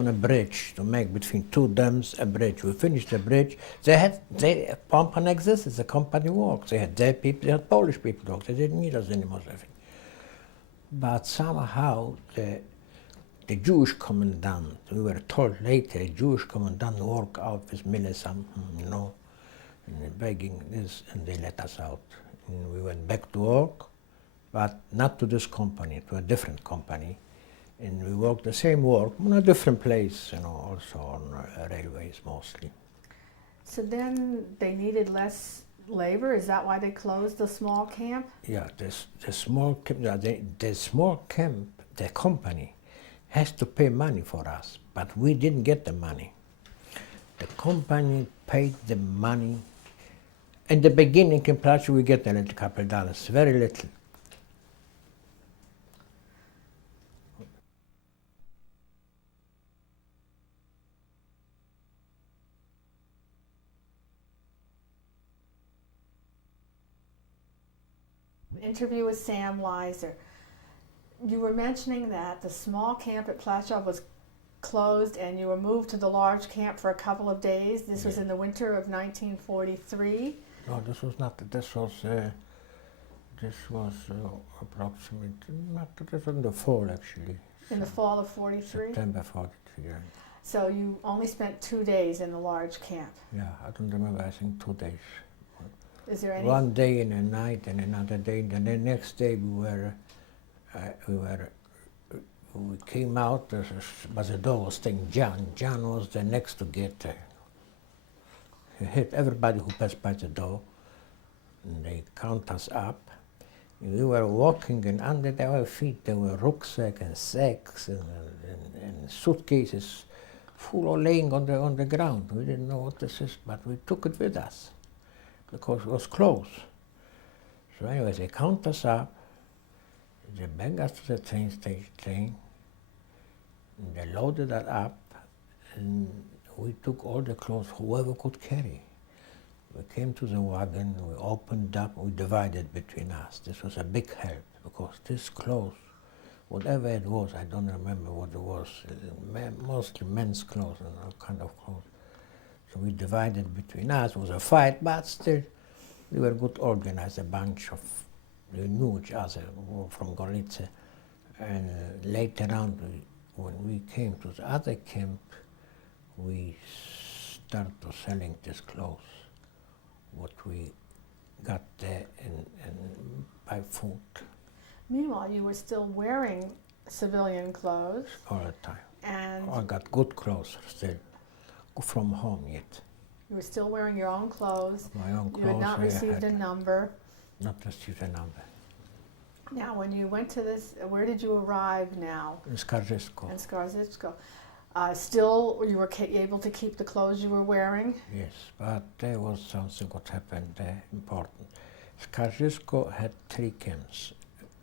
on a bridge to make between two dams a bridge. We finished the bridge. They Pompan existed. The company worked. They had their people. They had Polish people work. They didn't need us anymore. I think. But somehow the Jewish commandant, we were told later, a Jewish commandant worked out with Millisam, and begging this, and they let us out. And we went back to work, but not to this company, to a different company. And we worked the same work in a different place, also on railways mostly. So then they needed less labor? Is that why they closed the small camp? Yeah, the small camp, the small camp, the company has to pay money for us, but we didn't get the money. The company paid the money. In the beginning, in Plaszow, we get a little couple dollars, very little. Interview with Sam Leiser. You were mentioning that the small camp at Plaszow was closed and you were moved to the large camp for a couple of days. This was in the winter of 1943. No, this was not. This was approximately this was in the fall actually. In the fall of 43? September 43. Yeah. So you only spent 2 days in the large camp. Yeah, I don't remember. I think 2 days. Is there any? One day and a night and another day, and the next day we came out, but the door was staying. John was the next to get there. He hit everybody who passed by the door, and they count us up. And we were walking, and under our feet there were rucksack and sacks and suitcases full of laying on the ground. We didn't know what this is, but we took it with us because it was close. So anyway, they count us up, they bring us to the train station, and they loaded that up, and we took all the clothes whoever could carry. We came to the wagon, we opened up, we divided between us. This was a big help because this clothes, whatever it was, I don't remember what it was, mostly men's clothes and all kind of clothes. So we divided between us. It was a fight, but still we were good organized, a bunch of, we knew each other from Gorice. And later on, when we came to the other camp, we started selling this clothes, what we got there, and buy food. Meanwhile, you were still wearing civilian clothes. All the time. And I got good clothes still, from home yet. You were still wearing your own clothes. My own clothes. You had not received a number. Not received a number. Now, when you went to this, where did you arrive now? In Skarżysko. In Skarżysko. Still, you were able to keep the clothes you were wearing? Yes, but there was something what happened there, important. Skarżysko had 3 camps,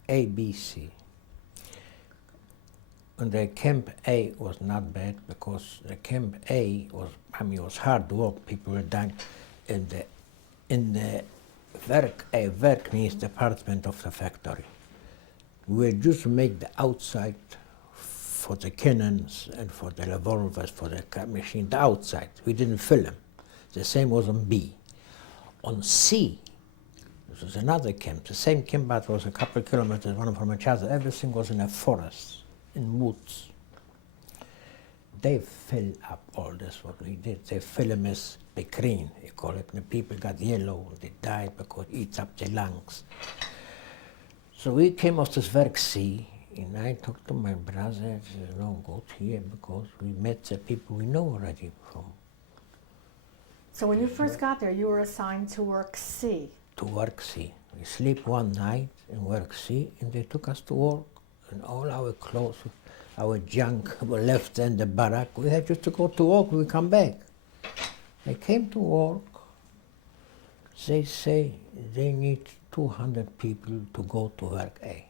A, B, C. And the camp A was not bad because the camp A was, it was hard work. People were dying in the work. A work means department of the factory. We were just make the outside for the cannons and for the revolvers, for the machine, the outside. We didn't fill them. The same was on B. On C, this was another camp, the same camp, but was a couple of kilometers one from each other. Everything was in a forest, in woods. They fill up all this, what we did. They fill them as green, you call it. The people got yellow, they died because it eats up their lungs. So we came off this work C, and I talked to my brother, I said, no, go here because we met the people we know already from. So when you first got there, you were assigned to work C. To work C. We sleep one night and work C, and they took us to work, and all our clothes, our junk were left in the barrack. We had just to go to work, we come back. They came to work, they say they need 200 people to go to work A.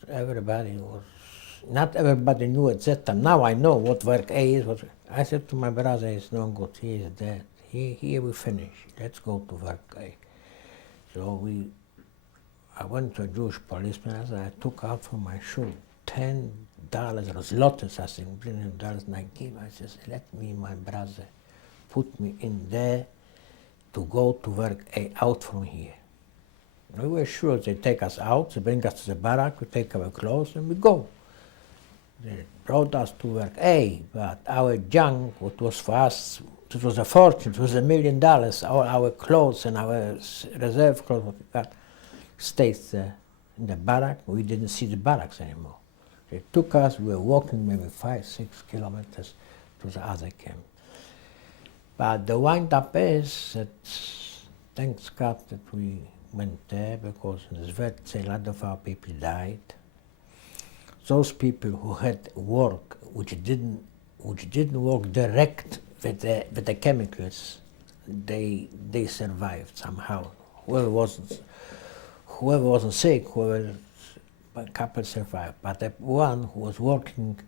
So everybody was, not everybody knew at that time. Now I know what work A is. I said to my brother, it's no good, he is dead. Here we finish, let's go to work A. So I went to a Jewish policeman, I took out from my shoe 10 dollars or zlotys, I think, bring him dollars, and I gave. I says, let me, my brother, put me in there to go to work out from here. We were sure they take us out, they bring us to the barrack, we take our clothes, and we go. They brought us to work but our junk, what was for us, it was a fortune, it was $1 million, all our clothes and our reserve clothes, what we got, stayed there in the barrack. We didn't see the barracks anymore. They took us, we were walking maybe 5-6 kilometers to the other camp. But the wind-up is that, thanks God that we went there, because in the Svet, a lot of our people died. Those people who had work, which didn't work direct with the chemicals, they survived somehow. Whoever wasn't sick, a couple survived. But the one who was working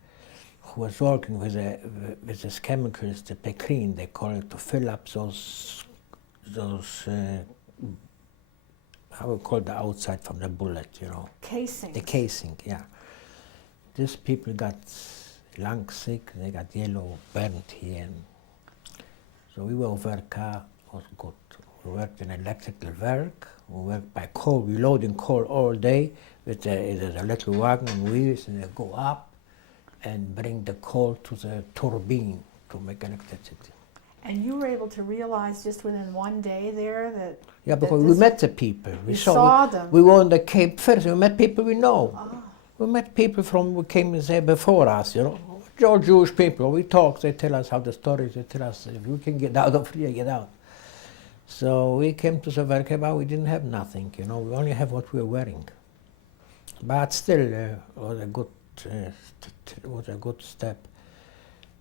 with these chemicals that they clean, they call it, to fill up those how we call the outside from the bullet, you know. Casing. The casing, yeah. These people got lung sick, they got yellow, burnt here. And so we were over car, was good. We worked in electrical work, we worked by coal, we loading coal all day with a little wagon and wheels, and they go up and bring the coal to the turbine to make electricity. And you were able to realize just within one day there that... Yeah, because we met the people. We saw them. We were on the Cape first, we met people we know. Ah. We met people who came there before us, you know. All Jewish people, we talk, they tell us how the stories, they tell us if we can get out of here, get out. So we came to the Verkeba, we didn't have nothing, you know, we only have what we were wearing. But still, was a good step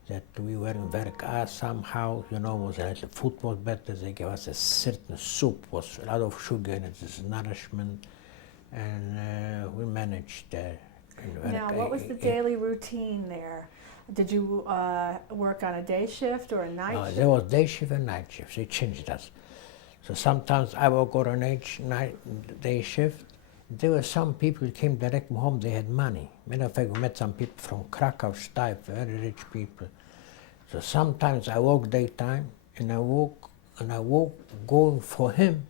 that we were in Verka somehow, you know, was a little food was better, they gave us a certain soup, was a lot of sugar in it, this nourishment, and we managed there. Now, what was the daily routine there? Did you work on a day shift or a night shift? There was day shift and night shift. They changed us. So sometimes I would go on day shift. There were some people who came direct from home, they had money. Matter of fact, we met some people from Krakow, Stuyp, very rich people. So sometimes I work daytime, and I walk going for him.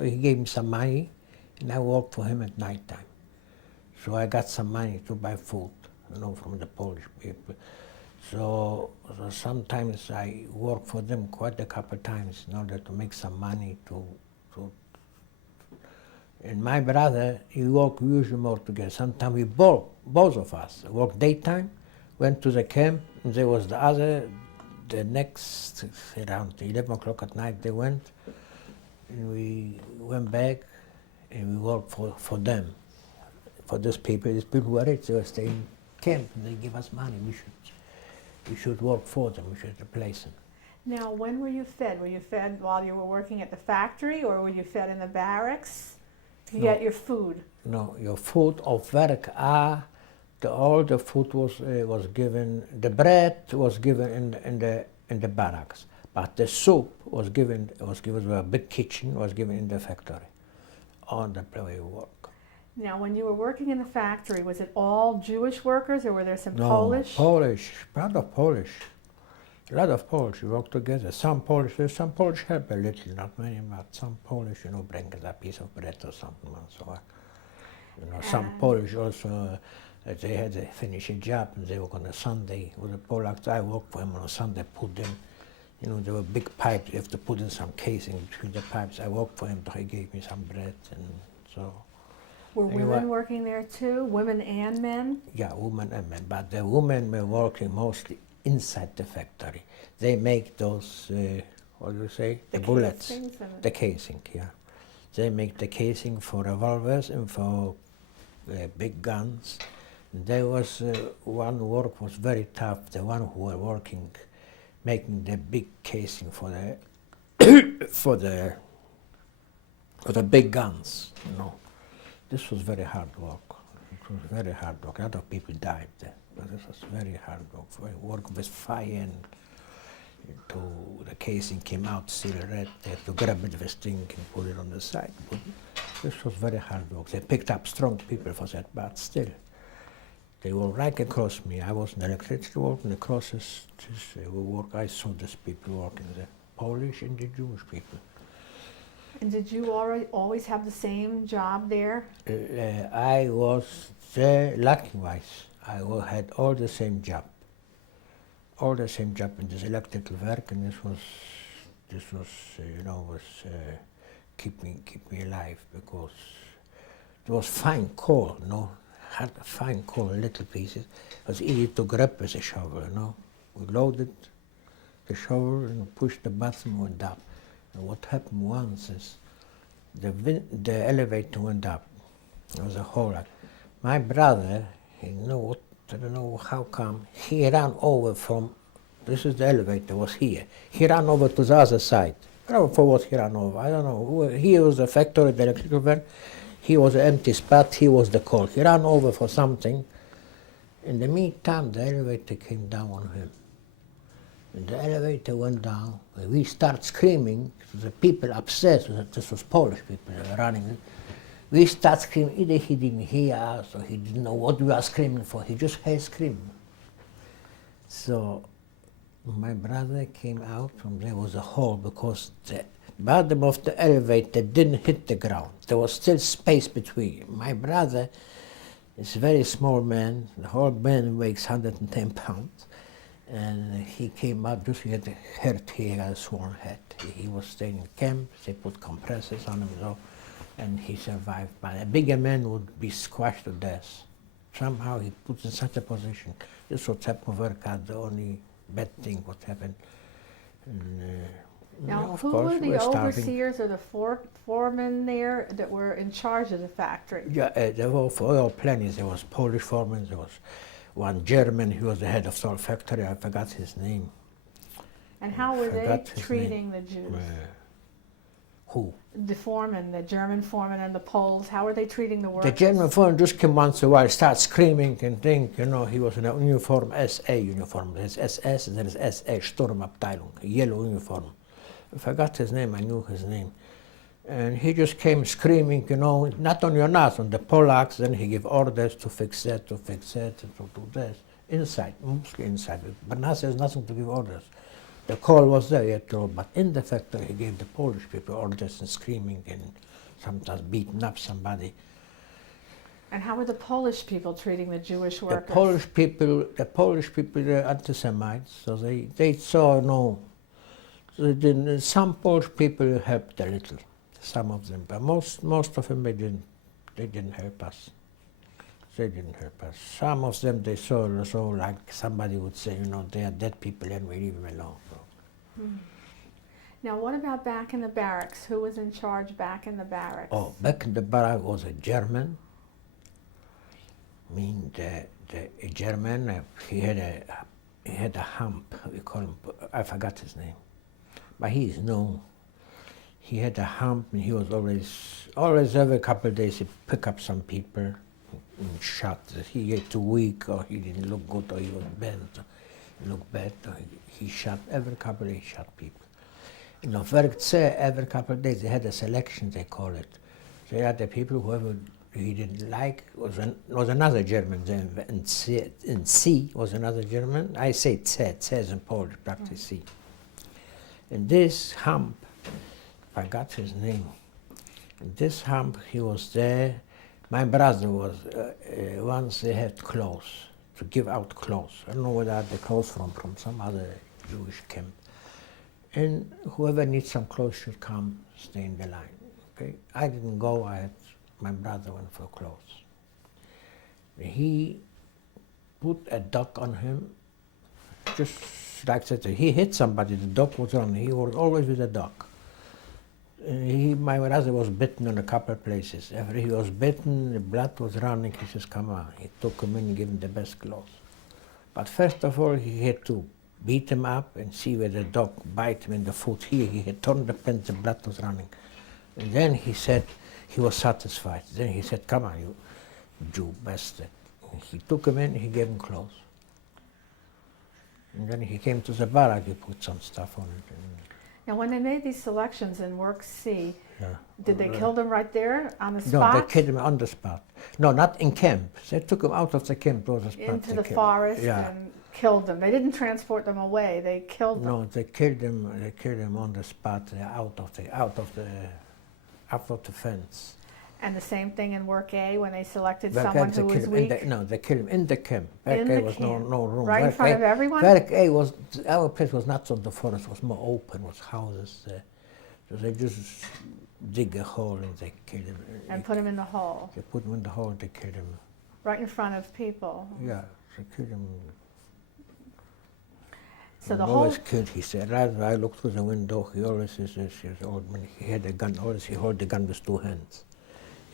He gave me some money, and I worked for him at nighttime. So I got some money to buy food, you know, from the Polish people. So sometimes I work for them quite a couple times in order to make some money to. And my brother, he worked usually more together. Sometimes we both of us worked daytime, went to the camp, and there was the next, around 11 o'clock at night they went, and we went back, and we worked for them. For these people were rich, they were staying in camp, and they give us money. We should work for them, we should replace them. Now, when were you fed? Were you fed while you were working at the factory, or were you fed in the barracks? You get your food? No, your food of work, all the food was given, the bread was given in the barracks, but the soup was given to a big kitchen, was given in the factory, on the place we work. Now, when you were working in the factory, was it all Jewish workers, or were there some Polish? Polish, a lot of Polish. A lot of Polish, we work together. There's some Polish help a little, not many, but some Polish, you know, bring us a piece of bread or something, and so on. You know, some Polish also, they had to finish a job, and they work on a Sunday. With the Polacks, I worked for him on a Sunday, put in, you know, there were big pipes, you have to put in some casing between the pipes. I worked for him, he gave me some bread, and so. Were women working there too, women and men? Yeah, women and men, but the women were working mostly inside the factory. They make those, what do you say, the bullets, the casing, yeah. They make the casing for revolvers and for big guns. There was one work was very tough, the one who were working, making the big casing for the for the big guns, you know. This was very hard work. It was very hard work. A lot of people died there, but this was very hard work. Work with fire, and the casing came out still red. They had to grab it with a thing and put it on the side. But this was very hard work. They picked up strong people for that, but still, They were right across me. I was in electricity work, and across this work, I saw these people working there, Polish and the Jewish people. And did you always have the same job there? I was there, lucky-wise. I had all the same job. All the same job in this electrical work, and this was keep me alive, because it was fine coal, had fine coal, little pieces. It was easy to grab with a shovel, We loaded the shovel and pushed the button, went up. And what happened once is the elevator went up. There was a hole. My brother, I don't know how come, he ran over from, this is the elevator, was here. He ran over to the other side. I don't know for what he ran over, I don't know. He was the factory, the electrical van. He was an empty spot, he was the coal. He ran over for something. In the meantime, the elevator came down on him. When the elevator went down, we started screaming to the people upstairs. This was Polish people running. We started screaming. Either he didn't hear us or he didn't know what we were screaming for. He just heard screaming. So my brother came out from there. Was a hole because the bottom of the elevator didn't hit the ground. There was still space between. My brother is a very small man. The whole man weighs 110 pounds. And he came out, just he had hurt, he had a swollen head. He was staying in camp, they put compressors on him, and he survived. But a bigger man would be squashed to death. Somehow he put in such a position. This was type of work out, the only bad thing what happened. And, now, who were the overseers or the foremen there that were in charge of the factory? Yeah, there were plenty. There was Polish foremen, there was one German, he was the head of salt factory, I forgot his name. And how were they treating the Jews? Who? The foreman, the German foreman and the Poles, how were they treating the workers? The German foreman just came once in a while, start screaming and think, he was in a uniform, SA uniform. There's SS and there's SA, Sturmabteilung, a yellow uniform. I forgot his name, I knew his name. And he just came screaming, not on your nose, on the Polacks, then he gave orders to fix that, and to do this. Inside, mostly inside. But now there's nothing to give orders. The call was there, yet, but in the factory he gave the Polish people orders and screaming and sometimes beating up somebody. And how were the Polish people treating the Jewish workers? The Polish people, they're anti-Semites, so they saw some Polish people helped a little. Some of them, but most of them they didn't help us. They didn't help us. Some of them they saw like somebody would say, they are dead people and we leave them alone. So. Hmm. Now what about back in the barracks? Who was in charge back in the barracks? Oh, back in the barracks was a German. I mean the German, he had a hump, we call him, I forgot his name. But he is known. He had a hump, and he was always every couple of days, he'd pick up some people and shot. He get too weak, or he didn't look good, or he was bent, he looked bad, or he shot, every couple of days he shot people. Every couple of days they had a selection, they call it. They had the people, whoever he didn't like, was another German, and C was another German. I say C is in Polish, practically C. And this hump, I got his name. And this hump, he was there. My brother was, once they had clothes, to give out clothes. I don't know where they had the clothes from some other Jewish camp. And whoever needs some clothes should come, stay in the line. Okay? I didn't go, my brother went for clothes. He put a dog on him, just like that. He hit somebody, the dog was running, he was always with the dog. My brother was bitten in a couple of places. After he was bitten, the blood was running, he says, come on. He took him in and gave him the best clothes. But first of all, he had to beat him up and see where the dog bite him in the foot. Here, he had torn the pants, the blood was running. And then he said, he was satisfied. Then he said, come on, you Jew bastard. And he took him in, he gave him clothes. And then he came to the barrack, he put some stuff on it. Now, when they made these selections in Work C, Yeah. did they kill them right there on the spot? No, they killed him on the spot. No, not in camp. They took them out of the camp. Into the forest and killed them. They didn't transport them away. They killed them. No, they killed them. They killed them on the spot, out of the fence. And the same thing in Work A when they selected someone who was weak? They killed him in the camp. Work A was no room. Right in front of everyone? Work A was, our place was not on the forest, it was more open, was houses there. So they just dig a hole and they killed him. And put him in the hole? They put him in the hole and they killed him. Right in front of people? Yeah, they killed him. So the always killed, he said. Rather, I looked through the window, he always says, when he had a gun, always he held the gun with two hands.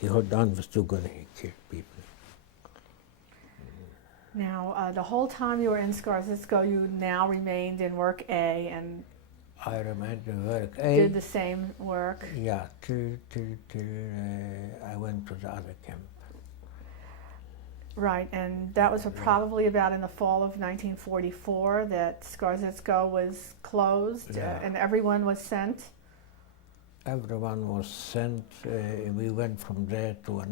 He held on with two guns, he killed people. Now, the whole time you were in Skarżysko, you now remained in Work A and I remained in Work A. Did the same work? Yeah, till I went to the other camp. Right, and that was probably about in the fall of 1944 that Skarżysko was closed and everyone was sent? Everyone was sent. We went from there to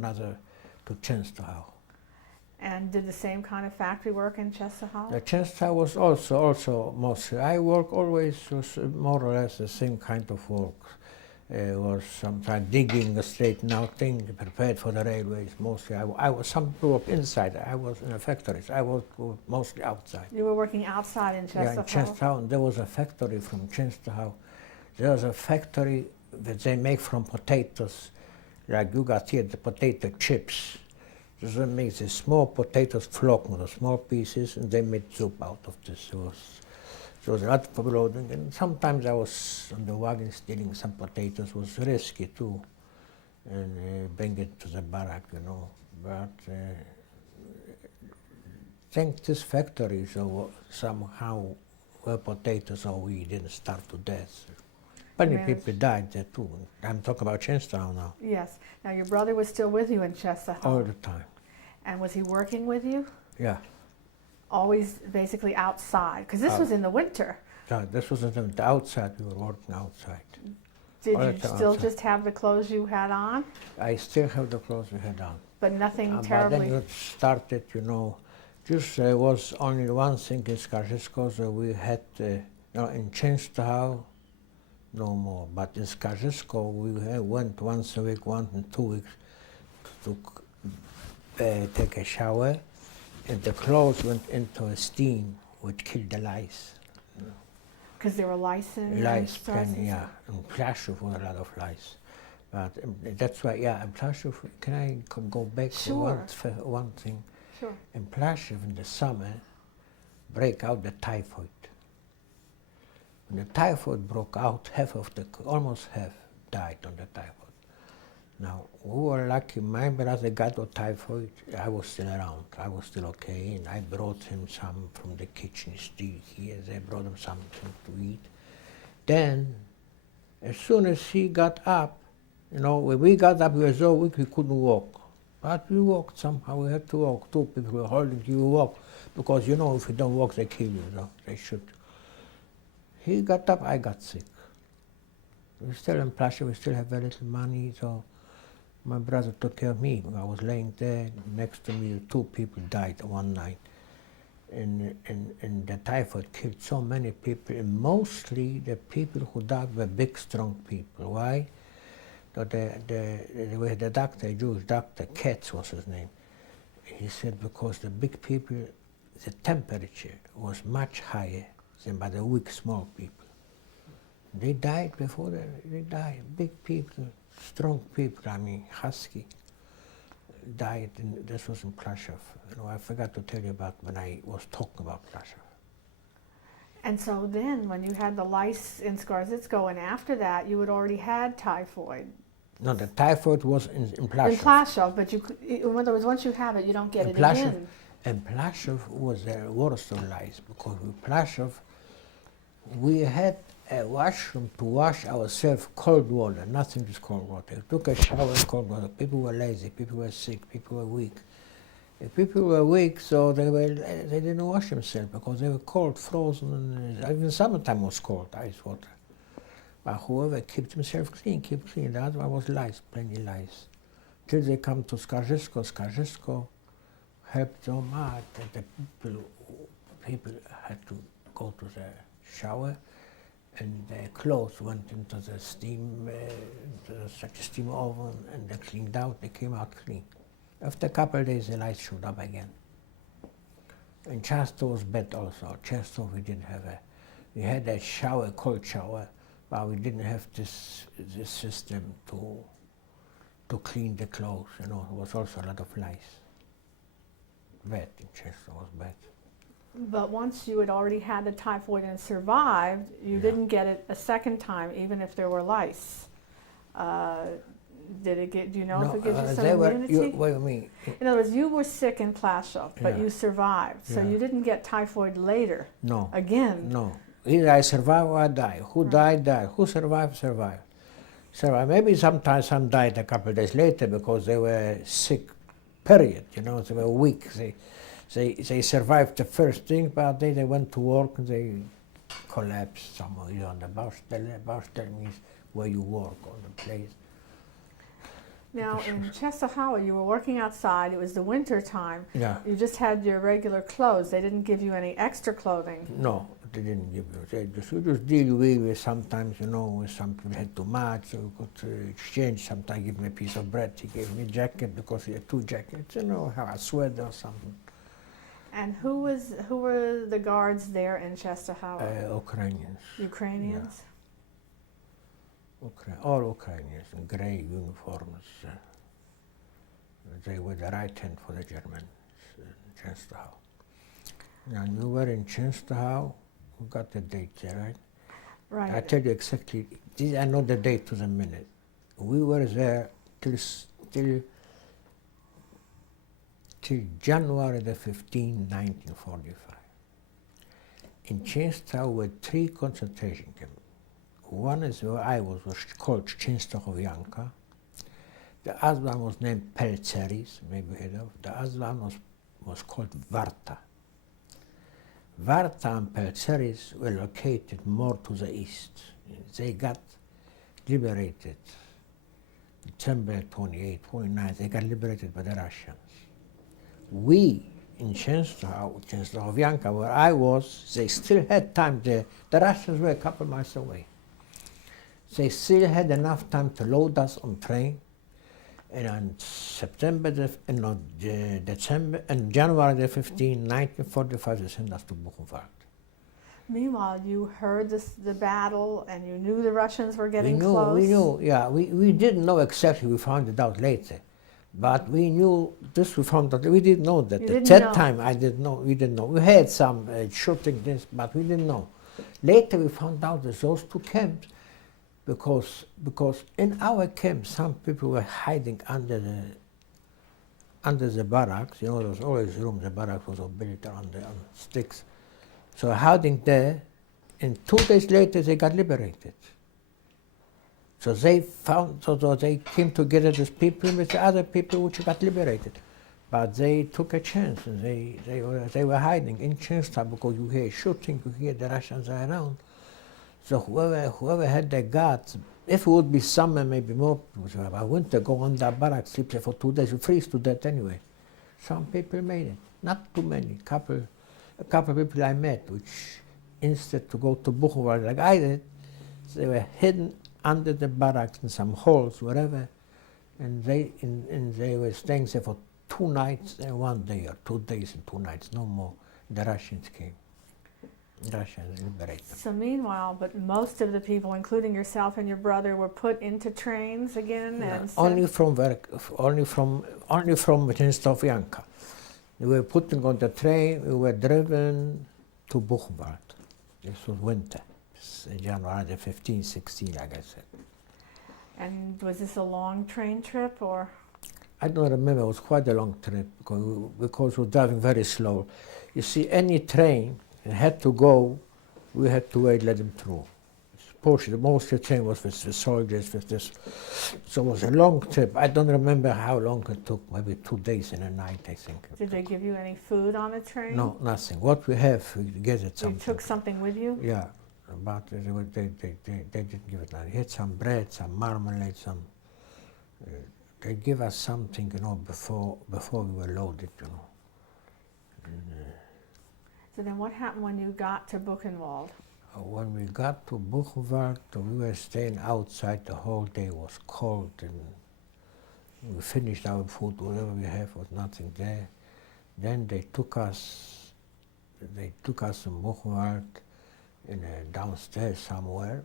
Częstochowa. And did the same kind of factory work in Częstochowa? The Częstochowa was also mostly. I work always was more or less the same kind of work. Was sometimes digging, straightening out things, prepared for the railways. Mostly, I was some work inside. I was in the factories. I worked mostly outside. You were working outside in Częstochowa? Yeah, in Częstochowa. There was a factory from Częstochowa. There was a factory that they make from potatoes, like you got here, the potato chips. So they make the small potatoes flock into small pieces, and they made soup out of this. There was a lot of loading, and sometimes I was on the wagon stealing some potatoes. It was risky too, and bring it to the barrack, you know. But thanks this factory, so somehow were potatoes, so we didn't starve to death. Many people died there too. I'm talking about Częstochowa now. Yes. Now your brother was still with you in Częstochowa? All the time. And was he working with you? Yeah. Always basically outside, because this was in the winter. Yeah, this was in the outside. We were working outside. Did you still just have the clothes you had on? I still have the clothes we had on. But nothing terribly... But then it started, you know, just was only one thing in Skarżysko, so we had, in Częstochowa, no more. But in Skarżysko, we went once a week, 1 and 2 weeks, to take a shower, and the clothes went into a steam which killed the lice. Because there were lice in lice, yeah, and Plaszów were a lot of lice. But that's why, yeah, in Plaszów, can I go back to one thing? Sure. In Plaszów in the summer, break out the typhoid. When the typhoid broke out, almost half died on the typhoid. Now, we were lucky. My brother got the typhoid. I was still around. I was still okay, and I brought him some from the kitchen still here. They brought him something to eat. Then, as soon as he got up, you know, when we got up, we were so weak we couldn't walk. But we walked somehow. We had to walk. Two people were holding you walk, because you know if you don't walk, they kill you. So they shoot. He got up. I got sick. We're still in Plaszów. We still have very little money, so. My brother took care of me. I was laying there next to me. 2 people died one night. And the typhoid killed so many people, and mostly the people who died were big, strong people. Why? So the doctor, a Jewish doctor, Katz was his name, he said because the big people, the temperature was much higher than by the weak, small people. They died before they died. Big people. Strong people, I mean, husky, died, and this was in Plaszów. You know, I forgot to tell you about when I was talking about Plaszów. And so then, when you had the lice in Skarżysko, and after that, you had already had typhoid. No, the typhoid was in Plaszów. In Plaszów, but in other words, once you have it, you don't get it again. And Plaszów was the worst of lice, because in Plaszów, we had a washroom to wash ourselves, cold water, nothing is cold water. We took a shower in cold water. People were lazy, people were sick, people were weak. If people were weak, so they didn't wash themselves because they were cold, frozen, and even summertime was cold, ice water. But whoever kept himself clean, kept clean. The other one was lice, plenty lice. till they come to Skarżysko. Skarżysko helped so much that the people had to go to the shower, and their clothes went into the steam, such a steam oven, and they cleaned out. They came out clean. After a couple of days, the lights showed up again. And Często was bad also. Często we didn't have we had a shower, cold shower, but we didn't have this system to clean the clothes. You know, it was also a lot of lice. Bad in Często was bad. But once you had already had the typhoid and survived, you didn't get it a second time, even if there were lice. Did it get? Do you know if it gives you some immunity? What do you mean? In other words, you were sick in Plaszow, but you survived, so you didn't get typhoid later. No. Again. No. Either I survive or I die. Who died, died. Who survived, survived. Survived. Maybe sometimes some died a couple of days later because they were sick. Period. You know, they were weak. They survived the first thing, but they went to work and they collapsed somewhere. You know, on the Baustelle means where you work on the place. Now in Częstochowa, you were working outside. It was the winter time. Yeah. You just had your regular clothes. They didn't give you any extra clothing. No, they didn't give you. You just deal with sometimes, you know, some people had too much, so you could exchange. Sometimes give me a piece of bread. He gave me a jacket because he had two jackets. You know, have a sweater or something. And who were the guards there in Częstochowa? Ukrainians. Ukrainians. Yeah. All Ukrainians in grey uniforms. They were the right hand for the Germans in Częstochowa. And we were in Częstochowa. We got the date there, right? Right. I tell you exactly. I know the date to the minute. We were there till January the 15th, 1945. In Częstochowa were 3 concentration camps. One is where I was called Częstochowianka. The other one was named Pelceris, maybe you heard of. The other one was called Warta. Warta and Pelceris were located more to the east. They got liberated December 28, 29, they got liberated by the Russians. We in Częstochowianka, where I was, they still had time there. The Russians were a couple miles away. They still had enough time to load us on train, and on January the 15th, 1945, they sent us to Buchenwald. Meanwhile, you heard the battle, and you knew the Russians were getting close. We knew, yeah. We didn't know exactly. We found it out later, but we knew this. We found out. We didn't know that. At that time, I didn't know. We didn't know. We had some shooting this, but we didn't know. Later, we found out that those 2 camps. Because in our camp, some people were hiding under the barracks. You know, there was always room. The barracks was all built on sticks. So hiding there, and 2 days later they got liberated. So they came together, these people with the other people which got liberated. But they took a chance, and they were hiding in Częstochowa because you hear shooting, you hear the Russians are around. So whoever had the guts, if it would be summer, maybe more people would have. Winter, go on that barrack, sleep there for 2 days, you freeze to death anyway. Some people made it, not too many. A couple of people I met, which instead to go to Buchenwald like I did, they were hidden under the barracks in some holes, wherever, and they were staying there for 2 nights and 1 day, or 2 days and 2 nights, no more. The Russians came. Russians liberated them. So meanwhile, but most of the people, including yourself and your brother, were put into trains again, and only from Częstochowianka. We were putting on the train. We were driven to Buchenwald. This was winter, January the 15th, 16, like I said. And was this a long train trip, or? I don't remember. It was quite a long trip because we were driving very slow. You see, any train had to go, we had to wait, let them through. Most of the train was with the soldiers, with this. So it was a long trip. I don't remember how long it took, maybe 2 days and a night, I think. Did they give you any food on the train? No, nothing. What we have, we gathered something. You took something with you? Yeah, but they didn't give it. He had some bread, some marmalade, some they give us something, you know, before we were loaded, you know. And, So then what happened when you got to Buchenwald? when we got to Buchenwald, we were staying outside the whole day. It was cold, and we finished our food. Whatever we have was nothing there. Then they took us in Buchenwald, downstairs somewhere.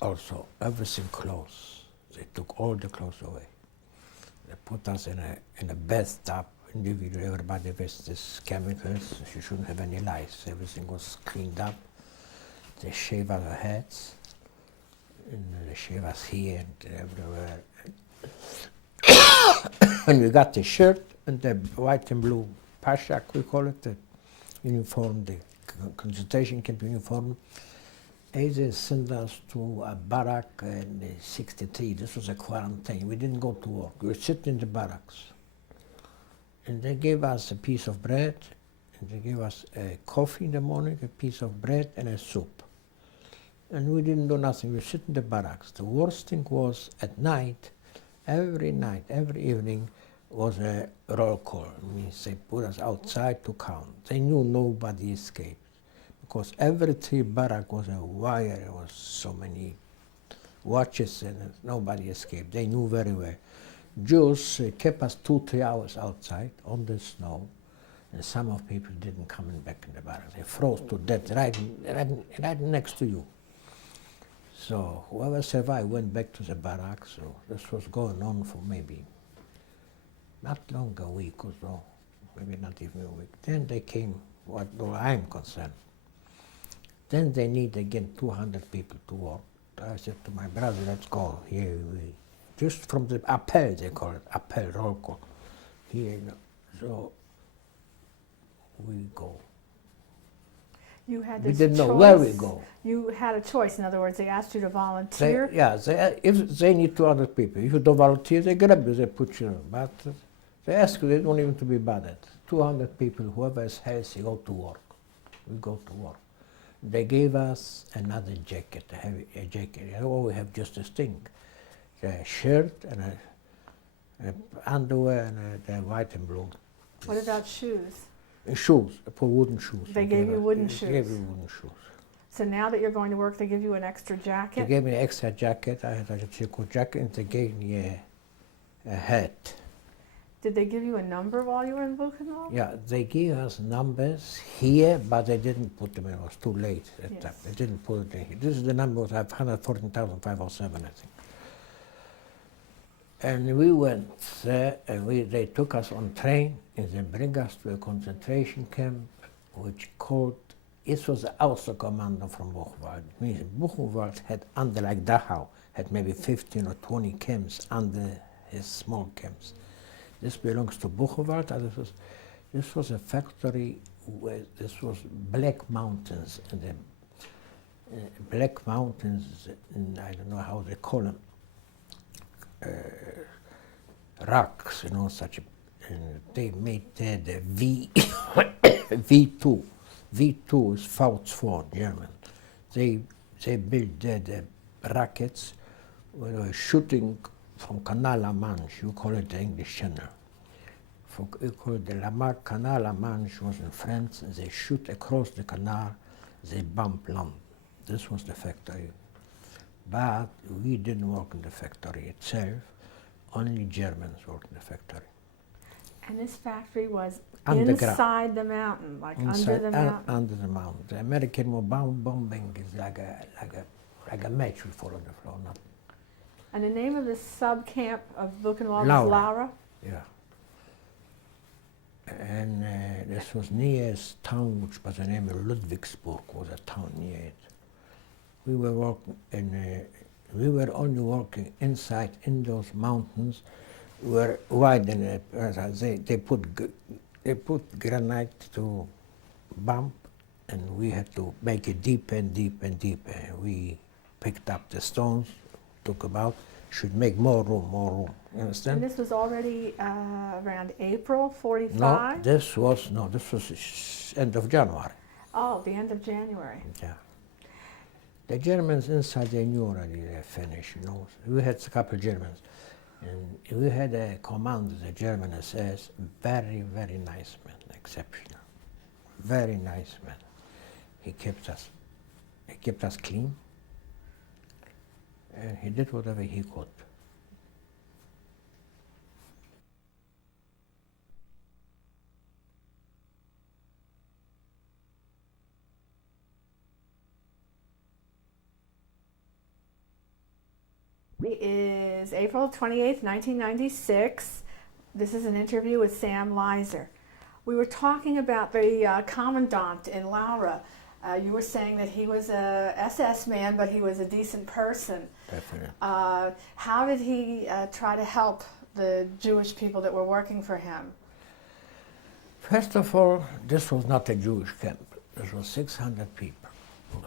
Also, everything closed. They took all the clothes away. They put us in a bathtub. Individually, everybody with these chemicals. You shouldn't have any lice. Everything was cleaned up. They shave our heads, and they shave us here and everywhere. And we got the shirt and the white and blue pashak, we call it, the uniform, the concentration camp uniform. They sent us to a barrack in 63. This was a quarantine. We didn't go to work. We were sitting in the barracks. And they gave us a piece of bread, and they gave us a coffee in the morning, a piece of bread, and a soup. And we didn't do nothing. We were sitting in the barracks. The worst thing was at night, every evening, was a roll call. It means they put us outside to count. They knew nobody escaped, because every 3 barrack was a wire. There was so many watches, and nobody escaped. They knew very well. Jews kept us 2-3 hours outside on the snow, and some of people didn't come back in the barracks. They froze to death right next to you. So whoever survived went back to the barracks. So this was going on for maybe not long, a week or so, maybe not even a week. Then they came, what I'm concerned. Then they need again 200 people to work. I said to my brother, let's go. Here we, just from the appel, they call it, appel, roll call. Here, so we go. You had We this didn't know choice. where we go. You had a choice. In other words, they asked you to volunteer. If they need 200 people, if you don't volunteer, they grab you, they put you. But they ask you, they don't even to be bothered. 200 people, whoever is healthy, go to work. We go to work. They gave us another jacket, a heavy jacket. Oh, we have just this thing, a shirt and a underwear and a white and blue. What about shoes? Shoes, for wooden shoes. They gave you wooden shoes. They gave me wooden shoes. So now that you're going to work, they give you an extra They jacket? gave me an extra jacket. I had a trickle jacket, and they gave me a hat. Did they give you a number while you were in Buchenwald? Yeah, they gave us numbers here, but they didn't put them in. It was too late at that time. They didn't put it in here. This is the number, was 114,507, I think. And we went there, and they took us on train, and they bring us to a concentration camp, which called, it was the Außerkommando from Buchenwald. It means Buchenwald had under, like Dachau, had maybe 15 or 20 camps under his small camps. This belongs to Buchenwald, and this was a factory where this was Black Mountains, and the Black Mountains, and I don't know how they call them, rocks, you know, such a, they made the V, V2. V2 is V2, German. They built the rockets, they were shooting from Canal La Manche, you call it the English Channel. You call it the Canal La Manche was in France, and they shoot across the canal, they bomb land. This was the factory. But we didn't work in the factory itself, only Germans worked in the factory. And this factory was Underground. inside the mountain, like under the mountain? Under the mountain. The American bombing is like a match we fall on the floor. Not And the name of the sub-camp of Buchenwald Laura. was Laura? Yeah. And this was near a town which was the name of Ludwigsburg, was a town near it. We were working we were only working inside in those mountains, were wide in they put granite to bump, and we had to make it deeper and deeper and deeper. We picked up the stones, took about, should make more room, you understand? And this was already around April 45? No, this was end of January. Oh, the end of January. Yeah. The Germans inside, they knew already they're finished, you know. We had a couple of Germans. And we had a commander, the German SS, very, very nice man, exceptional. Very nice man. He kept us clean, and he did whatever he could. It is April 28th, 1996. This is an interview with Sam Leiser. We were talking about the commandant in Laura. You were saying that he was a SS man, but he was a decent person. Definitely. How did he try to help the Jewish people that were working for him? First of all, this was not a Jewish camp. This was 600 people.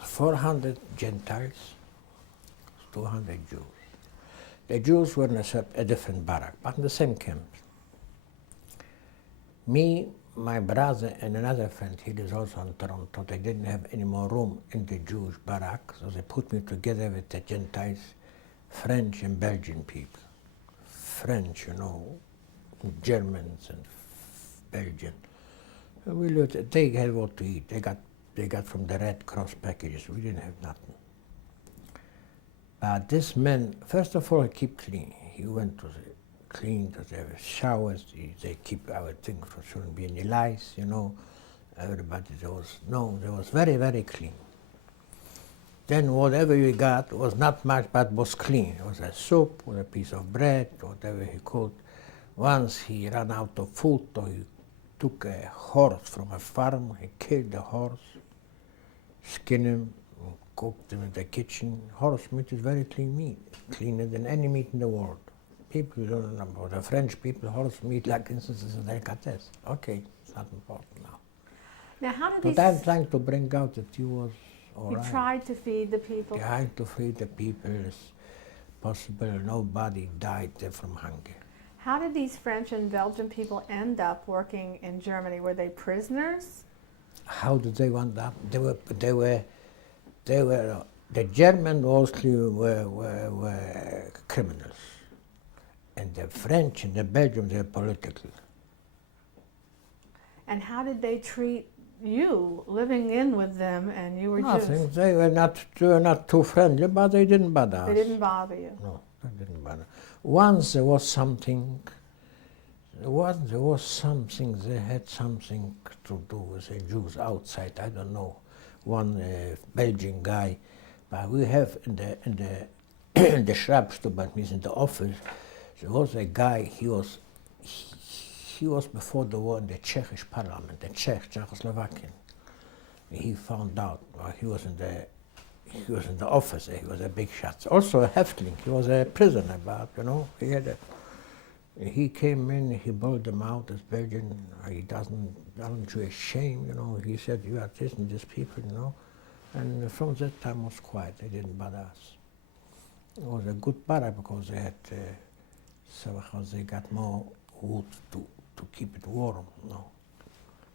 400 Gentiles, 200 Jews. The Jews were in a different barrack, but in the same camp. Me, my brother, and another friend, he lives also in Toronto. They didn't have any more room in the Jewish barrack, so they put me together with the Gentiles, French and Belgian people. French, Germans and Belgian. And we lived, they had what to eat. They got from the Red Cross packages. We didn't have nothing. But this man, first of all, he keep clean. He went to clean to the showers. They keep our things, so shouldn't be any lice, Everybody, there was very, very clean. Then whatever we got was not much, but was clean. It was a soup or a piece of bread, whatever he could. Once he ran out of food, so he took a horse from a farm. He killed the horse, skinned him, cooked him in the kitchen. Horse meat is very clean meat, cleaner than any meat in the world. People don't know about the French people, horse meat, like instance, is a delicatessen. Okay, it's not important now. Now, how did But I'm trying to bring out that he was all he right. tried to feed the people? Trying to feed the people as possible. Nobody died there from hunger. How did these French and Belgian people end up working in Germany? Were they prisoners? How did they end up? The Germans mostly were criminals. And the French and the Belgians, they're political. And how did they treat you living in with them and you were Nothing. Jews? They were not too friendly, but they didn't bother us. They didn't bother you? No, they didn't bother. Once there was something, they had something to do with the Jews outside. I don't know, one Belgian guy, but we have in the in the Schreibstube, means in the office, there was a guy. He was before the war in the Czech parliament, the Czechoslovakian. He found out. He was in the office. He was a big shot. Also a Häftling. He was a prisoner, but he came in. He brought them out as Belgian. He doesn't show shame. He said, "You are these people." And from that time was quiet. They didn't bother us. It was a good barrack because they had. Somehow they got more wood to keep it warm,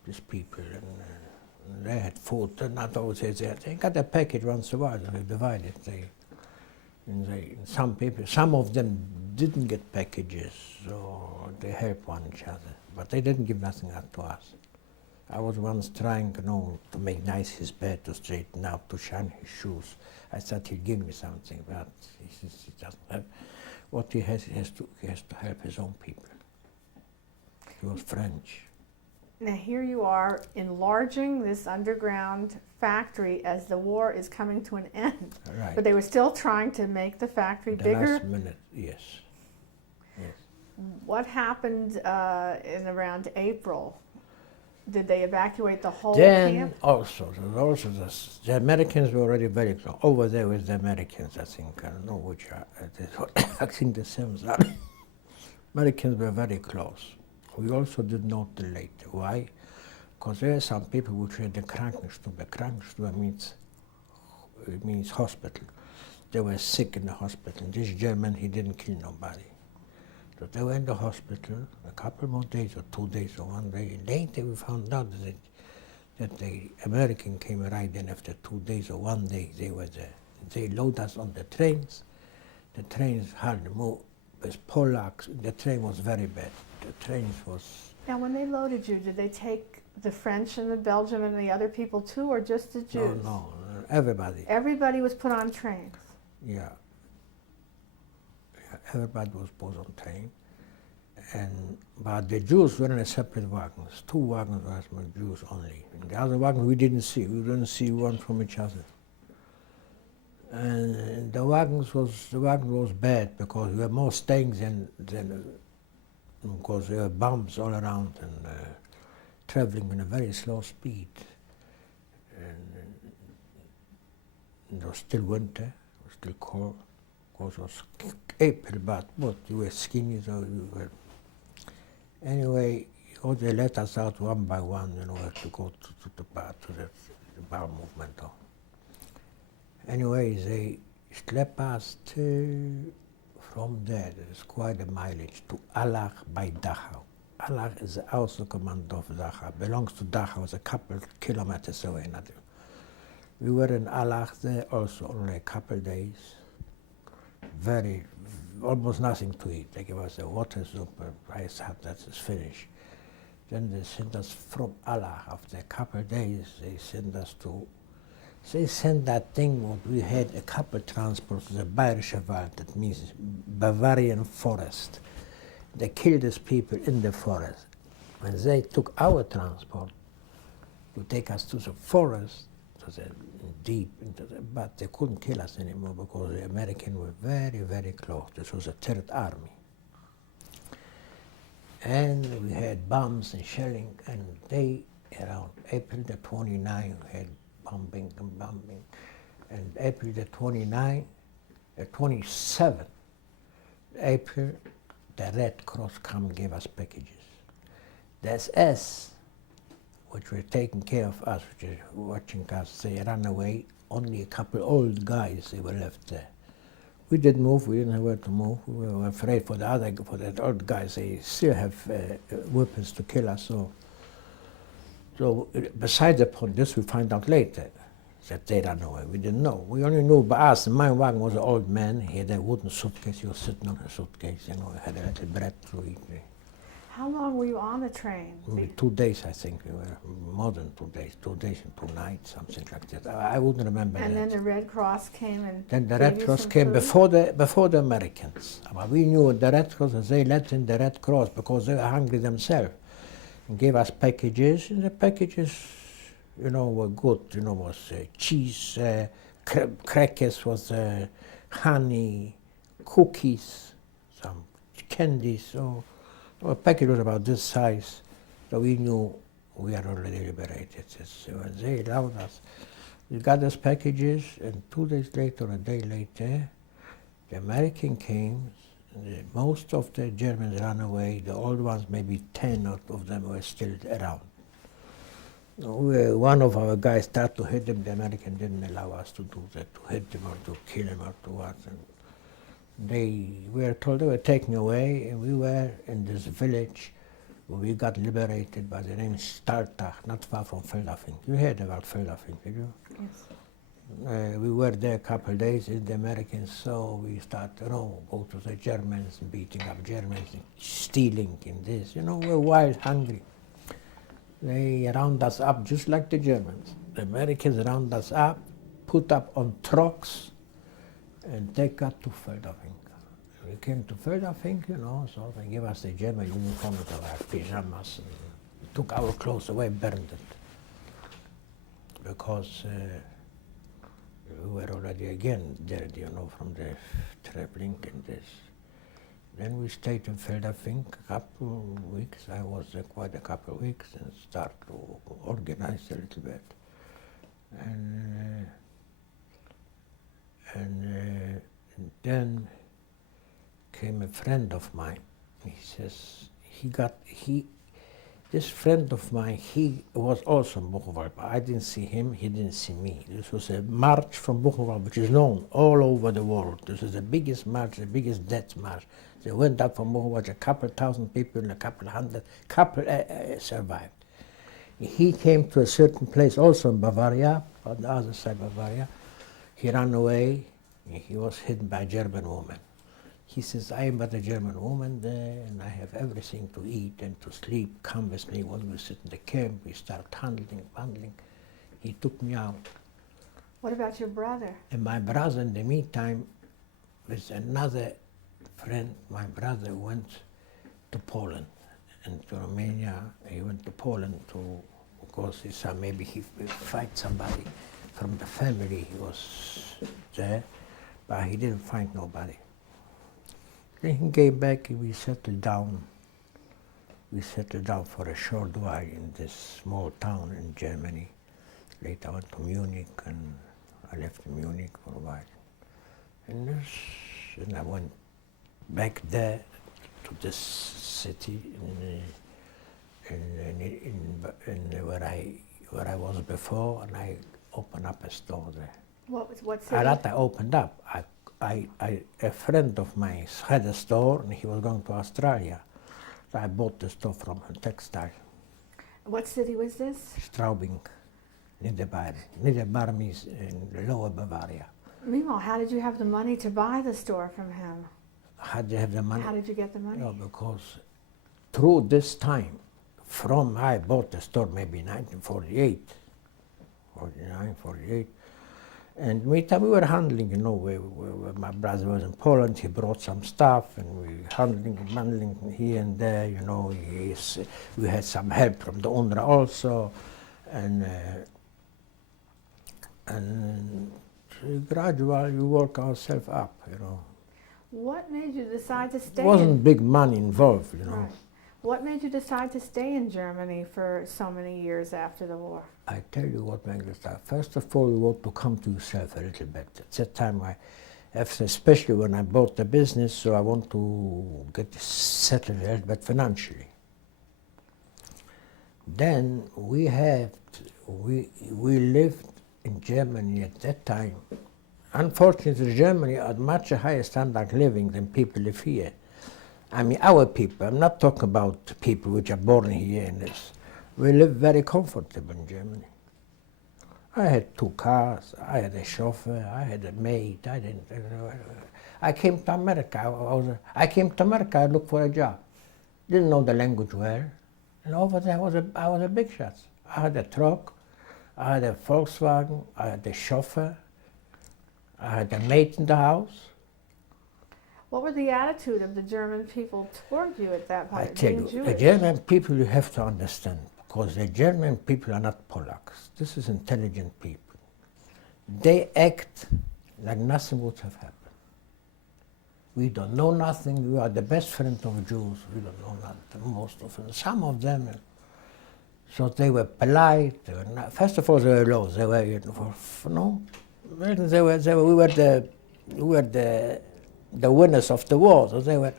these people, and they had food, not always there. They got a package once in a while, and they divided. Some of them didn't get packages, so they helped each other, but they didn't give nothing out to us. I was once trying, to make nice his bed, to straighten out, to shine his shoes. I thought he'd give me something, but he doesn't have. What he has to help his own people. He was French. Now here you are enlarging this underground factory as the war is coming to an end. Right. But they were still trying to make the factory The bigger. last minute, yes. What happened in around April? Did they evacuate the whole Then camp? also the Americans were already very close. Over there with the Americans, I think. I don't know which are. I think the same. Americans were very close. We also did not delay. Why? Because there are some people which were in the Krankenstube. The Krankenstube means hospital. They were sick in the hospital. This German, he didn't kill nobody. So they were in the hospital a couple more days, or 2 days, or 1 day. Later we found out that the American came right in after 2 days or 1 day. They were there. They load us on the trains. The trains hardly move. with Polacks. The train was very bad. The trains was... Now, when they loaded you, did they take the French and the Belgium and the other people too, or just the Jews? No, everybody. Everybody was put on trains. Yeah. Everybody was put on train. But the Jews were in a separate wagons. 2 wagons were for Jews only. And the other wagon we didn't see. We didn't see one from each other. And the wagon was bad because there were more staying than because there were bombs all around and traveling with a very slow speed. And it was still winter, it was still cold. Because it was April, but what, you were skinny, so you were... Anyway, they let us out one by one, you know, to go to the bar movement. Anyway, they slept us from there, there's quite a mileage, to Allach by Dachau. Allach is the outer command of Dachau, belongs to Dachau, it's a couple kilometers away. We were in Allach there also only a couple days. Almost nothing to eat. They gave us a water soup, I thought that is finished. Then they sent us from Allach. After a couple of days, they sent that thing what we had a couple transports to the Bayerische Wald, that means Bavarian forest. They killed these people in the forest. When they took our transport to take us to the forest, to the deep into the, but they couldn't kill us anymore because the Americans were very, very close. This was the Third Army. And we had bombs and shelling, and they, around April the 29th, we had bombing and bombing. And April the 29th, the 27th, April, the Red Cross come and gave us packages. The SS, which were taking care of us, which is watching us, they ran away. Only a couple old guys, they were left there. We didn't move, we didn't have where to move. We were afraid for the old guys, they still have weapons to kill us. So besides upon this, we find out later that they ran away. We didn't know. We only knew by us. My wagon was an old man. He had a wooden suitcase. He was sitting on a suitcase, you know, had a little bread to eat. How long were you on the train? 2 days, I think. We were more than 2 days. 2 days and 2 nights, something like that. I wouldn't remember And that. then the Red Cross came and Then the gave Red you Cross some came food? before the Americans. But we knew the Red Cross, they let in the Red Cross because they were hungry themselves. And gave us packages, and the packages, you know, were good. You know, was cheese, crackers, was honey, cookies, some candies. So a package was about this size. So we knew we are already liberated. So they allowed us. We got those packages, and 2 days later, or a day later, the American came. Most of the Germans ran away. The old ones, maybe 10 of them were still around. One of our guys started to hit them. The American didn't allow us to do that, to hit them or to kill them or to what. And we were told they were taken away, and we were in this village where we got liberated by the name Startach, not far from Feldafing. You heard about Feldafing, did you? Yes. We were there a couple of days, and the Americans saw we start, you know, go to the Germans, and beating up Germans, and stealing and this. You know, we're wild, hungry. They round us up just like the Germans. The Americans round us up, put up on trucks, and take us to Feldafing. We came to Feldafing, you know, so they gave us the German uniforms, our pajamas, and took our clothes away, burned it. Because we were already again dead, you know, from the traveling and this. Then we stayed in Feldafing a couple of weeks. I was there quite a couple of weeks and start to organize a little bit. And then came a friend of mine. He says, this friend of mine, he was also in Buchenwald, but I didn't see him, he didn't see me. This was a march from Buchenwald, which is known all over the world. This is the biggest march, the biggest death march. They went up from Buchenwald, a couple thousand people and a couple hundred, survived. He came to a certain place also in Bavaria, on the other side of Bavaria. He ran away, he was hidden by a German woman. He says, I am but a German woman there, and I have everything to eat and to sleep. Come with me when we sit in the camp. We start handling. He took me out. What about your brother? And my brother, in the meantime, with another friend, my brother went to Poland and to Romania. He went to Poland because he saw maybe he will find somebody from the family. He was there, but he didn't find nobody. Then he came back and we settled down. We settled down for a short while in this small town in Germany. Later I went to Munich, and I left Munich for a while. And I went back there to this city where I was before, and I opened up a store there. What city? That I opened up. A friend of mine had a store, and he was going to Australia. So I bought the store from him, textile. What city was this? Straubing, Niederbayern. Niederbayern means in Lower Bavaria. Meanwhile, how did you have the money to buy the store from him? How did you have the money? How did you get the money? No, because through this time, from I bought the store maybe 1948, 49, 48, and meantime we were handling, you know, my brother was in Poland, he brought some stuff, and we handling here and there, you know, we had some help from the owner also, and gradually we work ourselves up, you know. What made you decide to stay? There wasn't big money involved, you know. Right. What made you decide to stay in Germany for so many years after the war? I tell you what made me start. First of all, you want to come to yourself a little bit. At that time, especially when I bought the business, so I want to get settled a little bit financially. Then we lived in Germany at that time. Unfortunately, Germany had much higher standard of living than people live here. I mean, our people, I'm not talking about people which are born here in this. We live very comfortable in Germany. I had 2 cars, I had a chauffeur, I had a maid, I came to America, I looked for a job. Didn't know the language well, and over there I was a big shot. I had a truck, I had a Volkswagen, I had a chauffeur, I had a maid in the house. What were the attitude of the German people toward you at that point? I tell you, the German people you have to understand, because the German people are not Polacks. This is intelligent people. They act like nothing would have happened. We don't know nothing. We are the best friend of Jews. We don't know nothing, most of them. Some of them, so they were polite. They were not, first of all, they were low. They were, we were the winners of the war. So they were.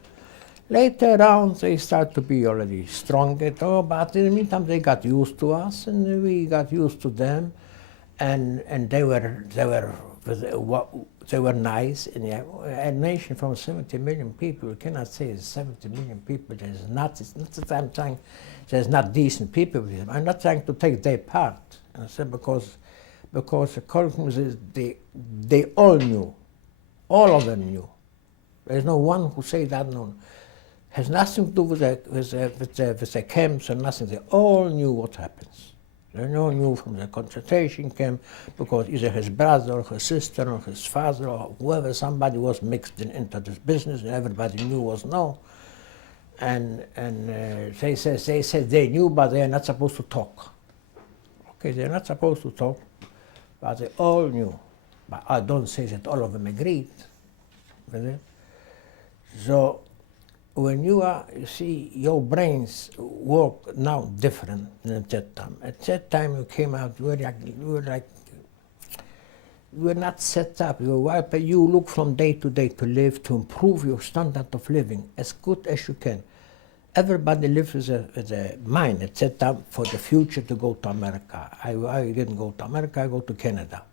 Later on, they started to be already stronger, but in the meantime, they got used to us, and we got used to them, and they were nice. And a nation from 70 million people, you cannot say 70 million people. It's not that I'm saying there's not decent people with them. I'm not trying to take their part. I said because the Columns is they all knew, all of them knew. There's no one who say that no. Has nothing to do with the camps or nothing. They all knew what happens. They all knew from the concentration camp because either his brother or his sister or his father or whoever, somebody was mixed into this business, and everybody knew was no. And they said they knew, but they are not supposed to talk. Okay, they're not supposed to talk, but they all knew. But I don't say that all of them agreed with it. So when you see, your brains work now different than at that time. At that time you came out, you were not set up. You look from day to day to live, to improve your standard of living as good as you can. Everybody lives with a mind at that time for the future to go to America. I didn't go to America, I go to Canada.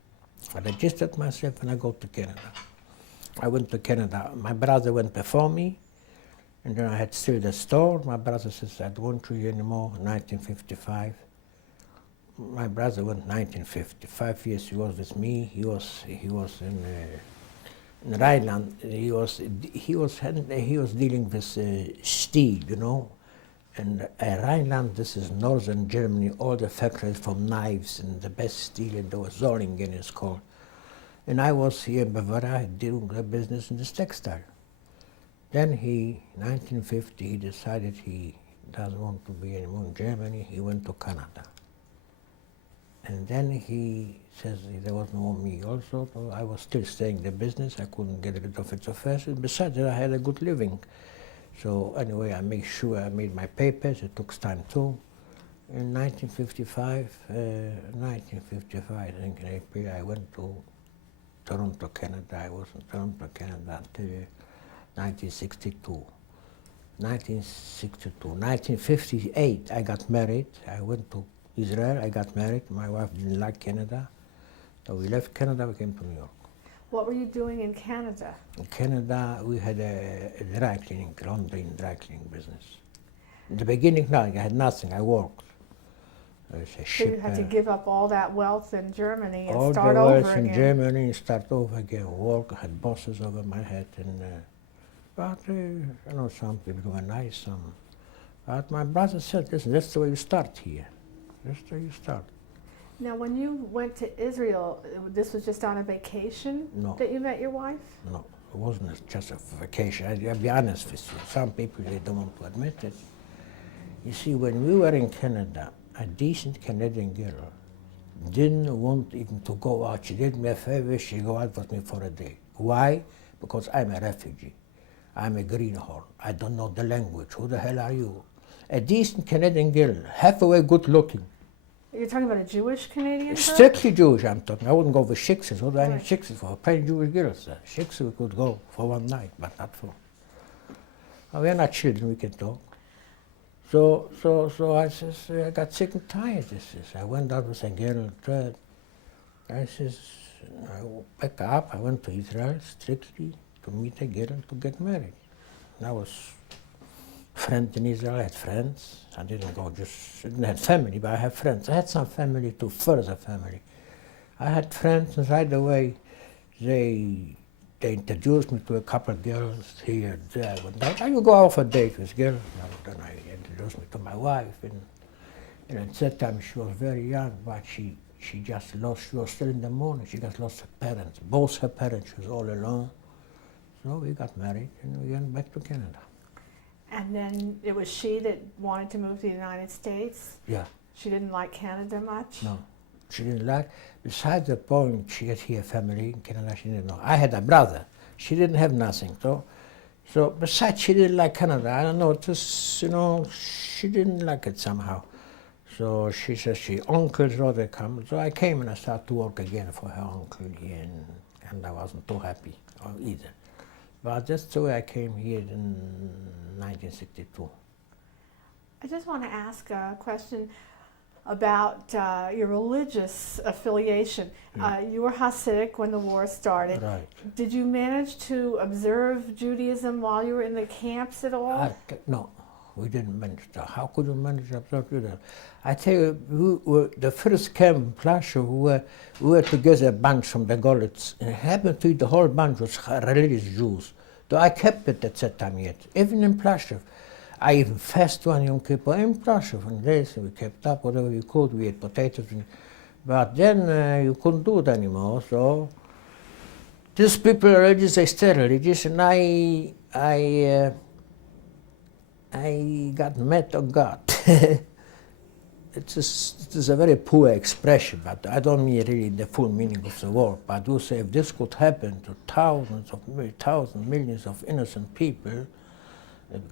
I registered myself and I go to Canada. I went to Canada. My brother went before me, and then I had still the store. My brother says, I don't want you anymore, 1955. My brother went 1950. 5 years he was with me. He was in In Rhineland, he was dealing with steel, you know. And Rhineland, this is northern Germany, all the factories from knives and the best steel, and there was Solingen is called. And I was here in Bavaria doing the business in this textile. Then 1950, he decided he doesn't want to be anymore in Germany. He went to Canada. And then he says there was no me also, so I was still staying in the business. I couldn't get rid of it so fast. And besides that, I had a good living. So anyway, I made sure I made my papers. It took time too. In 1955, I think in April, I went to Toronto, Canada. I was in Toronto, Canada until 1962. 1958, I got married. I went to Israel, I got married. My wife didn't like Canada. So we left Canada, we came to New York. What were you doing in Canada? In Canada, we had a dry cleaning, laundry and dry cleaning business. In the beginning, nothing. I had nothing. I worked. I was a shipper. So you had to give up all that wealth in Germany and all start the over wealth again. in Germany and start over again. Work. I had bosses over my head. But you know, some people were nice. Some. But my brother said, listen, that's the way you start here. That's the way you start. Now, when you went to Israel, this was just on a vacation that you met your wife? No, it wasn't just a vacation. I'll be honest with you. Some people, they don't want to admit it. You see, when we were in Canada, a decent Canadian girl didn't want even to go out. She did me a favor, she go out with me for a day. Why? Because I'm a refugee. I'm a greenhorn. I don't know the language. Who the hell are you? A decent Canadian girl, halfway good looking. You're talking about a Jewish Canadian girl? Strictly Jewish, I'm talking. I wouldn't go with shiksas. What do I need shiksas for? Plain Jewish girls. Shiksas we could go for one night, but not for. Well, we're not children, we can talk. So I says, I got sick and tired. I went out with a girl. I says, I back up. I went to Israel strictly to meet a girl to get married. And I was friend in Israel. I had friends. I didn't have family, but I had friends. I had some family too, further family. I had friends, and right away, they introduced me to a couple of girls here, there. I would go out for a date with girls. Then I introduced me to my wife, and at that time she was very young, but she just lost. She was still in the morning. She just lost her parents, both her parents. She was all alone. So we got married, and we went back to Canada. And then it was she that wanted to move to the United States? Yeah. She didn't like Canada much? No, she didn't like. Besides the point, she had here family in Canada. She didn't know. I had a brother. She didn't have nothing. So besides, she didn't like Canada. I don't know. Just she didn't like it somehow. So she says she uncles rather come. So I came and I started to work again for her uncle here, and I wasn't too happy either. But that's the way I came here in 1962. I just want to ask a question about your religious affiliation. You were Hasidic when the war started. Right. Did you manage to observe Judaism while you were in the camps at all? No, we didn't manage that. How could we manage to observe Judaism? I tell you, the first camp in Plaszow, we were together a bunch from the Golitz, and it happened to be the whole bunch was religious Jews. Though I kept it at that time yet, even in Plaszow. I even fasted one Yom Kippur in Plaszow, and this we kept up whatever we could. We ate potatoes, but then you couldn't do it anymore. So these people are religious, they stay religious, and I got mad on God. It is a very poor expression, but I don't mean really the full meaning of the word. But I do say if this could happen to thousands, millions of innocent people,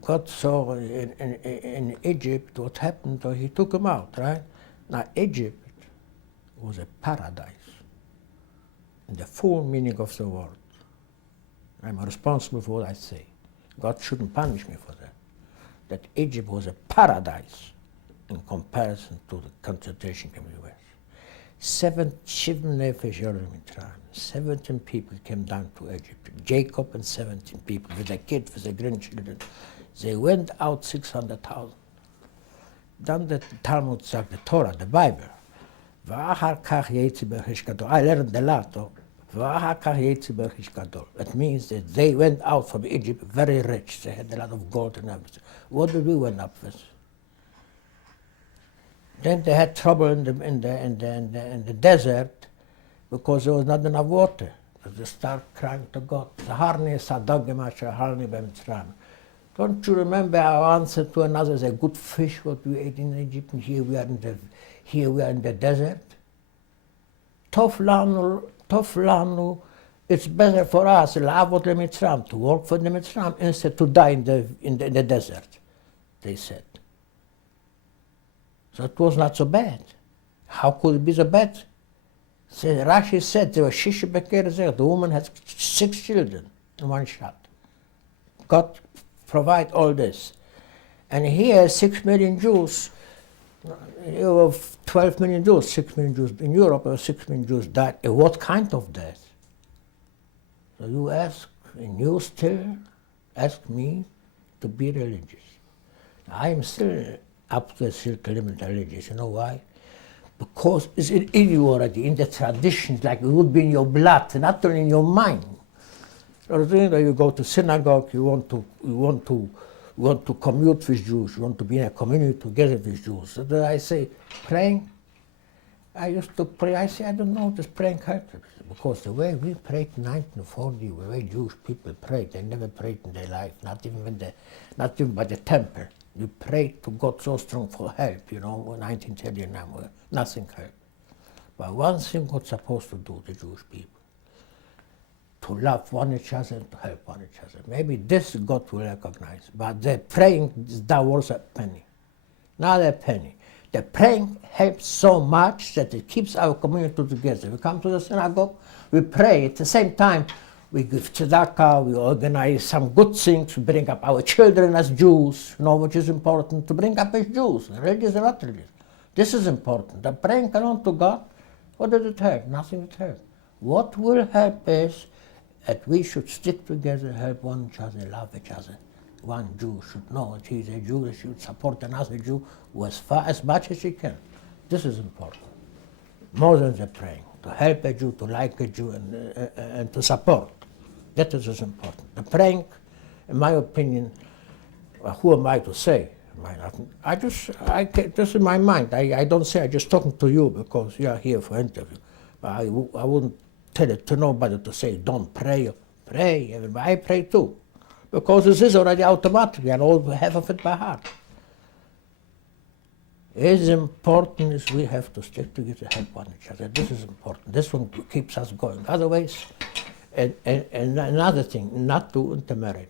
God saw in Egypt what happened, so he took them out, right? Now Egypt was a paradise, in the full meaning of the word. I'm responsible for what I say. God shouldn't punish me for that. That Egypt was a paradise in comparison to the concentration camp in the West. 17 people came down to Egypt. Jacob and 17 people, with the kids, with the grandchildren. They went out 600,000. Then the Talmud said, the Torah, the Bible. I learned a lot. It means that they went out from Egypt very rich. They had a lot of gold and everything. What did we went up with? Then they had trouble in the desert because there was not enough water. So they start crying to God. Don't you remember our answer to another? The good fish what we ate in Egypt, and here we are in the desert. Tof lanu, it's better for us to work for the Mitzram instead to die in the desert, they said. So it was not so bad. How could it be so bad? So Rashi said there were Shishi Beker, the woman had 6 children in one shot. God provide all this. And here 6 million Jews, you have 12 million Jews, 6 million Jews in Europe, 6 million Jews died. What kind of death? So you ask, and you still ask me to be religious. I am still up to a certain limit religious. You know why? Because it's in you already, in the traditions, like it would be in your blood, not only in your mind. So you go to synagogue, you want to commute with Jews, you want to be in a community together with Jews. So then I say, praying. I used to pray. I say, I don't know, this praying helps. Because the way we prayed in 1940, the way Jewish people prayed, they never prayed in their life, not even by the temple. We prayed to God so strong for help, in 1939, nothing helped. But one thing God's supposed to do, the Jewish people, to love one each other and to help one each other. Maybe this God will recognize, but the praying is that worth a penny, not a penny. The praying helps so much that it keeps our community together. We come to the synagogue, we pray, at the same time we give tzedakah, we organize some good things, we bring up our children as Jews, which is important to bring up as Jews, religious or not religious. This is important. The praying alone to God, what does it help? Nothing it helps. What will help is that we should stick together, help one each other, love each other. One Jew should know that he's a Jew, he should support another Jew as much as he can. This is important. More than the praying. To help a Jew, to like a Jew, and to support. That is important. The praying, in my opinion, who am I to say? This is my mind. I don't say, I'm just talking to you because you are here for interview. But I wouldn't tell it to nobody to say, don't pray. Pray, everybody. I pray too. Because this is already automatic, and all half of it by heart. As important as we have to stick together, help one each other. This is important. This one keeps us going. Otherwise, and another thing, not to intermarriage.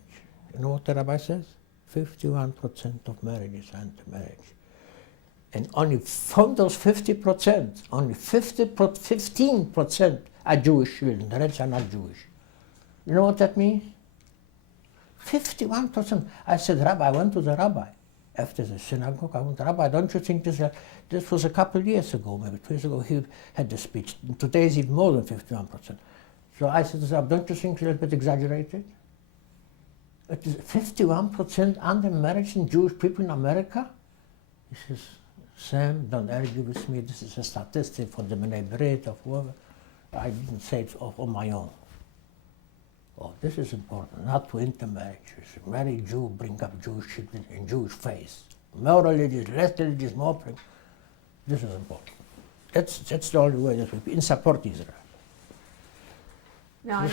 You know what the rabbi says? 51% of marriages are intermarriage. And only from those 50%, only 15% are Jewish children. The rest are not Jewish. You know what that means? 51%. I said, Rabbi, I went to the rabbi after the synagogue. I went, Rabbi, don't you think this was a couple of years ago, maybe 2 years ago, he had the speech. Today is even more than 51%. So I said to the rabbi, don't you think it's a little bit exaggerated? It is 51% under marriage in Jewish people in America? He says, Sam, don't argue with me. This is a statistic from the B'nai B'rith of whoever. I didn't say it on my own. Oh, this is important, not to intermarriage. Marry Jew, bring up Jewish children in Jewish faith. More religious, less religious, more. This is important. That's the only way that we in support Israel. Now,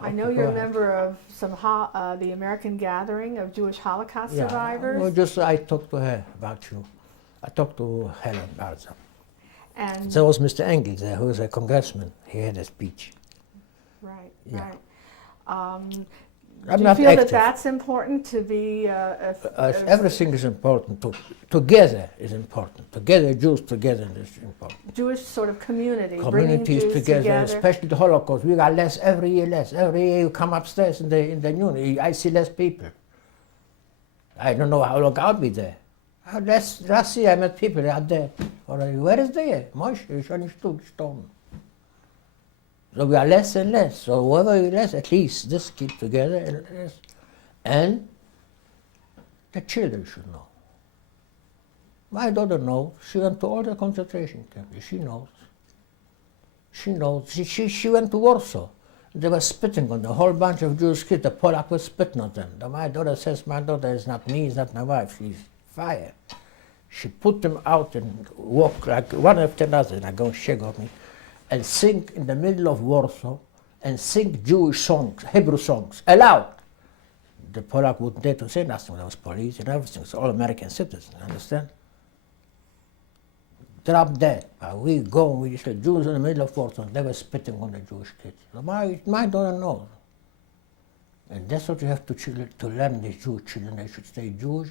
I know you're a member of the American Gathering of Jewish Holocaust Survivors. Well, I talked to her about you. I talked to Helen Barza. And there was Mr. Engels there, who was a congressman. He had a speech. Right, yeah. right. I'm do you not feel active. that that's important to be? Everything is important. Together is important. Together, Jews together is important. Jewish sort of community, communities Jews together, especially the Holocaust. We got less every year. Every year you come upstairs in the noon, I see less people. I don't know how long I'll be there. Last year I met people out there. Where is they? Moshe, is only stone. So we are less and less. So whoever we less, at least this keep together. And the children should know. My daughter knows. She went to all the concentration camps. She knows. She knows. She went to Warsaw. They were spitting on the whole bunch of Jewish kids. The Polak was spitting on them. My daughter says, my daughter is not me, is not my wife. She's fired. She put them out and walk like one after another, like going shake on me, and sing in the middle of Warsaw and sing Jewish songs, Hebrew songs, aloud. The Polak wouldn't dare to say nothing. There was police and everything. It's all American citizens, understand? Drop dead. We go, we said Jews in the middle of Warsaw. They were spitting on the Jewish kids. My daughter knows. And that's what you have to learn these Jewish children. They should stay Jewish,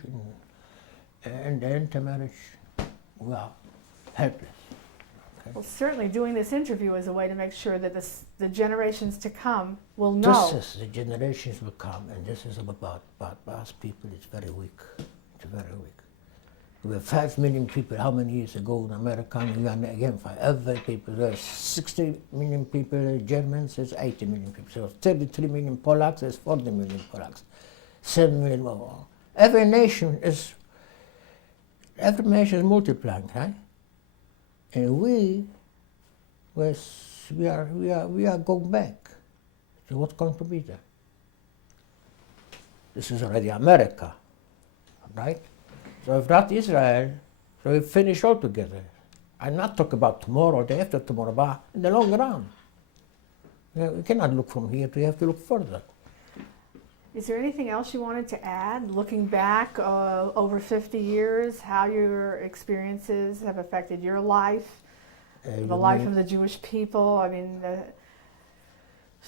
and the intermarriage, well, helpless. Okay? Well, certainly doing this interview is a way to make sure that the generations to come will know. This is the generations will come, and this is about us people. It's very weak. It's very weak. We were 5 million people how many years ago in America, and we are again 5 every people. There's 60 million people, Germans, there's 80 million people. So 33 million Polacks, there's 40 million Polacks. 7 million more. Every nation is multiplying, right? And we are going back. So what's going to be there? This is already America, right? So if not Israel, so we finish altogether. I'm not talking about tomorrow or day after tomorrow, but in the long run. We cannot look from here, we have to look further. Is there anything else you wanted to add, looking back over 50 years, how your experiences have affected your life, the life of the Jewish people? I mean,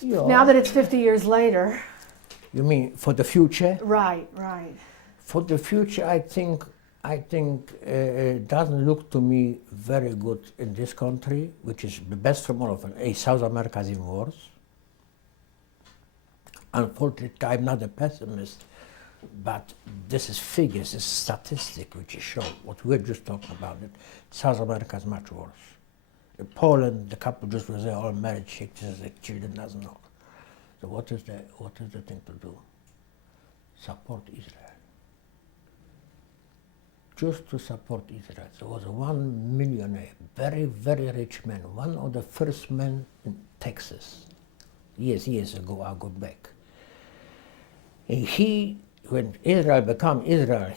now that it's 50 years later. You mean for the future? Right, right. For the future, I think it doesn't look to me very good in this country, which is the best from all of them. South America is even worse. Unfortunately, I'm not a pessimist, but this is figures, this is statistic which is show what we're just talking about. It. South America is much worse. In Poland, the couple just was there, all married chicks, the children doesn't know. So what is the thing to do? Support Israel. Just to support Israel. There was one millionaire, very, very rich man, one of the first men in Texas, years ago, I go back. And when Israel became Israel,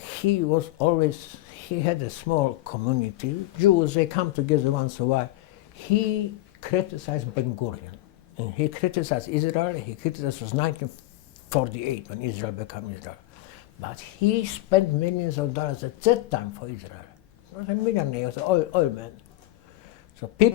he had a small community. Jews, they come together once in a while. He criticized Ben Gurion. And he criticized Israel, he criticized, it was 1948 when Israel became Israel. But he spent millions of dollars at that time for Israel. He was a millionaire, he was an oil man. So people